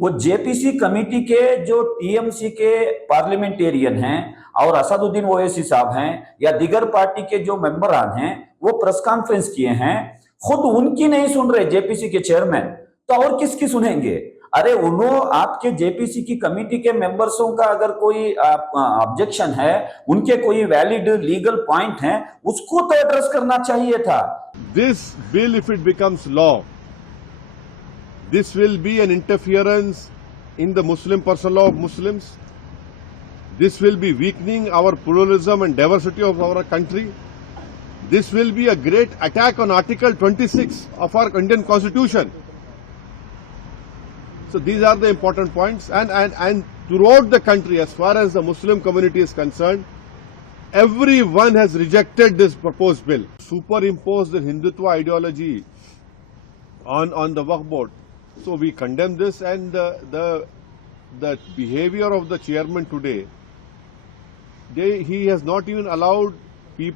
वो JPC committee के जो टीएमसी के पार्लियामेंटेरियन हैं और असदुद्दीन ओवैसी साहब हैं या दिगर पार्टी के जो मेंबरान हैं, वो प्रेस कॉन्फ्रेंस किए हैं। खुद उनकी नहीं सुन रहे जेपीसी के चेयरमैन, तो और किसकी सुनेंगे? अरे उन्होंने आपके जेपीसी की कमेटी के मेंबर्सों का अगर कोई ऑब्जेक्शन है, उनके कोई वैलिड लीगल पॉइंट है, उसको तो एड्रेस करना चाहिए था। This bill, if it becomes law, this will be an interference in the Muslim personal law of Muslims. This will be weakening our pluralism and diversity of our country. This will be a great attack on Article 26 of our Indian Constitution. So these are the important points, and throughout the country, as far as the Muslim community is concerned, everyone has rejected this proposed bill. Superimpose the Hindutva ideology on the Waqf board. So we condemn this, and the behavior of the chairman today, he has not even allowed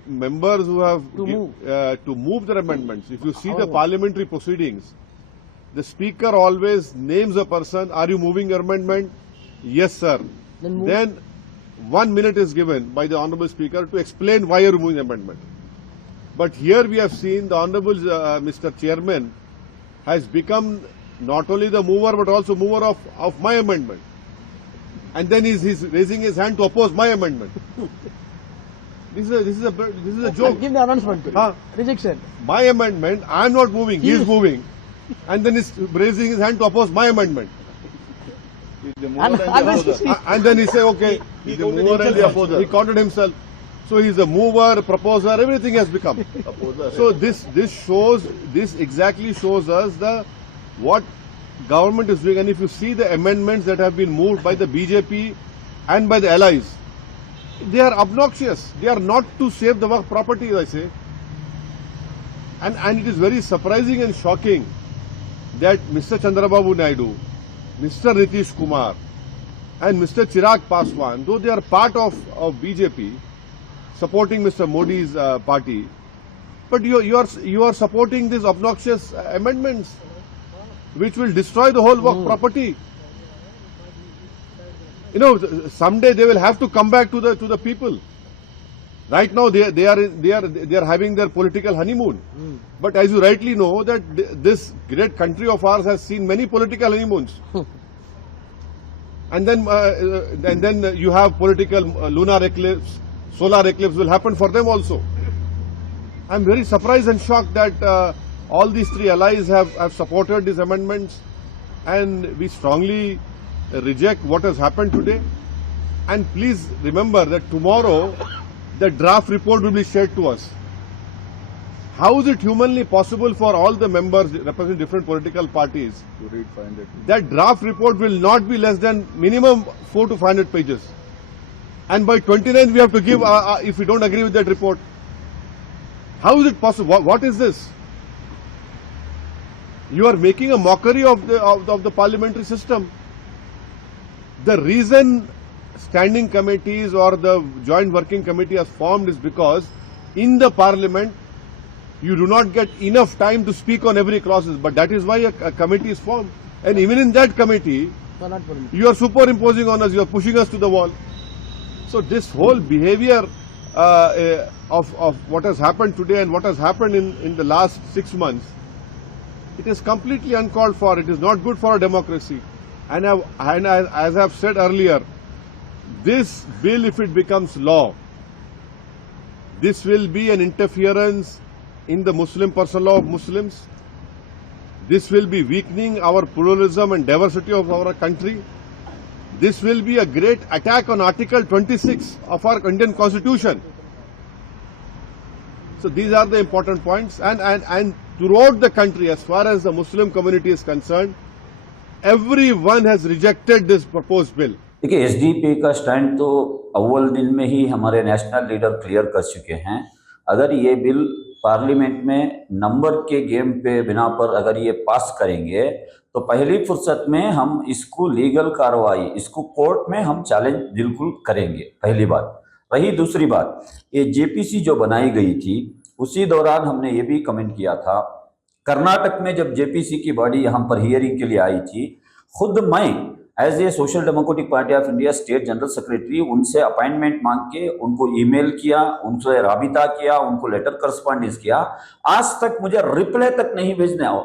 members who have to move their amendments. If you see the parliamentary proceedings, the speaker always names a person, are you moving your amendment? Yes, sir. Then 1 minute is given by the Honourable Speaker to explain why you are moving the amendment. But here we have seen the Honourable Mr. Chairman has become not only the mover but also mover of my amendment. And then he's raising his hand to oppose my amendment. This is a joke. Give the announcement. Rejection. My amendment, I am not moving, he is moving. And then he's raising his hand to oppose my amendment. And then he say, okay, he's the mover and the opposer. He counted himself. So he's a mover, proposer, everything has become. So this exactly shows us what government is doing. And if you see the amendments that have been moved by the BJP and by the allies, they are obnoxious. They are not to save the Waqf property, I say. And it is very surprising and shocking that Mr. Chandrababu Naidu, Mr. Nitish Kumar and Mr. Chirag Paswan, though they are part of BJP, supporting Mr. Modi's party, but you are supporting these obnoxious amendments which will destroy the whole Waqf property. You know, someday they will have to come back to the people. Right now they are having their political honeymoon. But as you rightly know, that this great country of ours has seen many political honeymoons. And then you have political lunar eclipse, solar eclipse will happen for them also. I am very surprised and shocked that all these three allies have supported these amendments, and we strongly reject what has happened today. And please remember that tomorrow the draft report will be shared to us. How is it humanly possible for all the members representing different political parties to read 500? That draft report will not be less than minimum 400 to 500 pages. And by 29th we have to give, if we don't agree with that report. How is it possible? What is this? You are making a mockery of the parliamentary system. The reason standing committees or the joint working committee has formed is because in the parliament you do not get enough time to speak on every clauses, but that is why a committee is formed. And even in that committee, you are superimposing on us, you are pushing us to the wall. So this whole behavior of what has happened today and what has happened in the last 6 months, it is completely uncalled for. It is not good for a democracy. And as I have said earlier, this bill, if it becomes law, this will be an interference in the Muslim personal law of Muslims. This will be weakening our pluralism and diversity of our country. This will be a great attack on Article 26 of our Indian Constitution. So these are the important points, and throughout the country, as far as the Muslim community is concerned, everyone has rejected this proposed bill. देखिए, SDP का stand तो अव्वल दिन में ही हमारे national leader clear कर चुके हैं। अगर ये बिल पार्लियामेंट में नंबर के गेम पे बिना पर अगर ये पास करेंगे तो पहली फुर्सत में हम इसको लीगल कार्रवाई, इसको कोर्ट में हम चैलेंज बिल्कुल करेंगे, पहली बात। रही दूसरी बात, ये जेपीसी जो बनाई गई थी उसी दौरान हमने ये भी कमेंट किया था, कर्नाटक में जब जेपीसी की बॉडी यहाँ पर हियरिंग के लिए आई थी, खुद मैं as a social democratic party of India state general secretary उनसे अपॉइंटमेंट मांग के उनको ईमेल किया, उनसे राबिता किया, उनको लेटर करस्पॉन्डेंस किया। आज तक मुझे रिप्लाई तक नहीं भेजने आओ,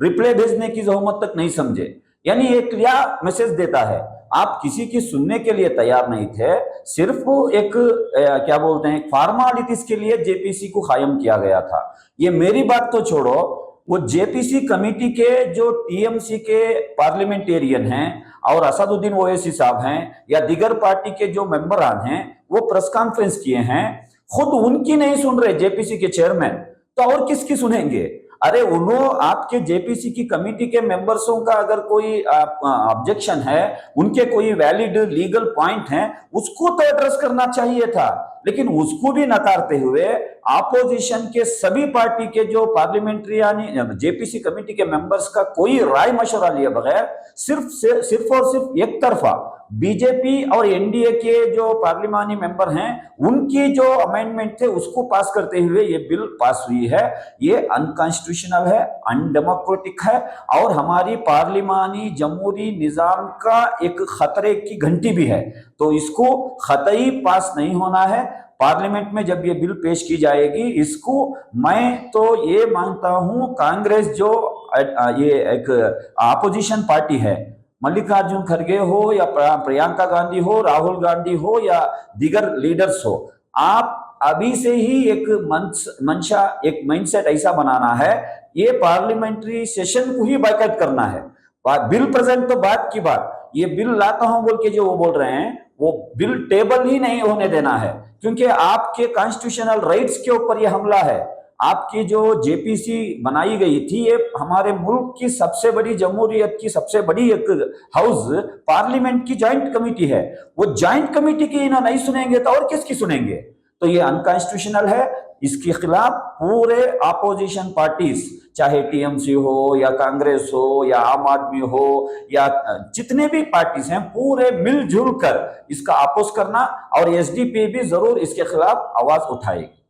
रिप्लाई भेजने की जहमत तक नहीं समझे। यानी ये क्या मैसेज देता है, आप किसी की सुनने के लिए तैयार नहीं थे, सिर्फ एक क्या बोलते हैं फॉर्मालिटीज के लिए जेपीसी को कायम किया गया था। ये मेरी बात तो छोड़ो, वो जेपीसी कमेटी के जो टीएमसी के पार्लियामेंटेरियन हैं और असदुद्दीन ओवैसी साहब हैं या दिगर पार्टी के जो मेंबरान हैं, वो प्रेस कॉन्फ्रेंस किए हैं, खुद उनकी नहीं सुन रहे जेपीसी के चेयरमैन, तो और किसकी सुनेंगे? अरे उन्होंने आपके जेपीसी की कमेटी के मेंबर्सों का अगर कोई ऑब्जेक्शन है, उनके कोई वैलिड लीगल पॉइंट है, उसको तो एड्रेस करना चाहिए था, लेकिन उसको भी नकारते हुए ऑपोजिशन के सभी पार्टी के जो पार्लियामेंट्री यानी जेपीसी कमेटी के मेंबर्स का कोई राय मशवरा लिए बगैर सिर्फ और सिर्फ एक तरफा बीजेपी और एनडीए के जो पार्लिमानी मेंबर हैं उनकी जो अमेंडमेंट थे उसको पास करते हुए ये बिल पास हुई है। ये अनकॉन्स्टिट्यूशनल है, अनडेमोक्रेटिक है और हमारी पार्लिमानी जमहूरी निजाम का एक खतरे की घंटी भी है। तो इसको कतई पास नहीं होना है। पार्लियामेंट में जब ये बिल पेश की जाएगी, इसको मैं तो ये मानता हूं कांग्रेस जो ये एक अपोजिशन पार्टी है, मल्लिकार्जुन खड़गे हो या प्रियंका गांधी हो, राहुल गांधी हो या दीगर लीडर्स हो, आप अभी से ही एक मंशा एक माइंडसेट ऐसा बनाना है, ये पार्लियामेंट्री सेशन को ही बायकॉट करना है। बिल प्रेजेंट तो बात की बात, ये बिल लाता हूं बोल के जो वो बोल रहे हैं, वो बिल टेबल ही नहीं होने देना है, क्योंकि आपके कॉन्स्टिट्यूशनल राइट्स के ऊपर ये हमला है। आपकी जो जेपीसी बनाई गई थी, ये हमारे मुल्क की सबसे बड़ी जमहूरियत की सबसे बड़ी एक हाउस पार्लियामेंट की ज्वाइंट कमेटी है। वो ज्वाइंट कमेटी की इन्होंने नहीं सुनेंगे तो और किसकी सुनेंगे? तो ये अनकॉन्स्टिट्यूशनल है। इसके खिलाफ पूरे अपोजिशन पार्टीज, चाहे टीएमसी हो या कांग्रेस हो या आम आदमी हो या जितने भी पार्टीज हैं, पूरे मिलजुल कर इसका अपोज करना और एसडीपी भी जरूर इसके खिलाफ आवाज उठाएगी।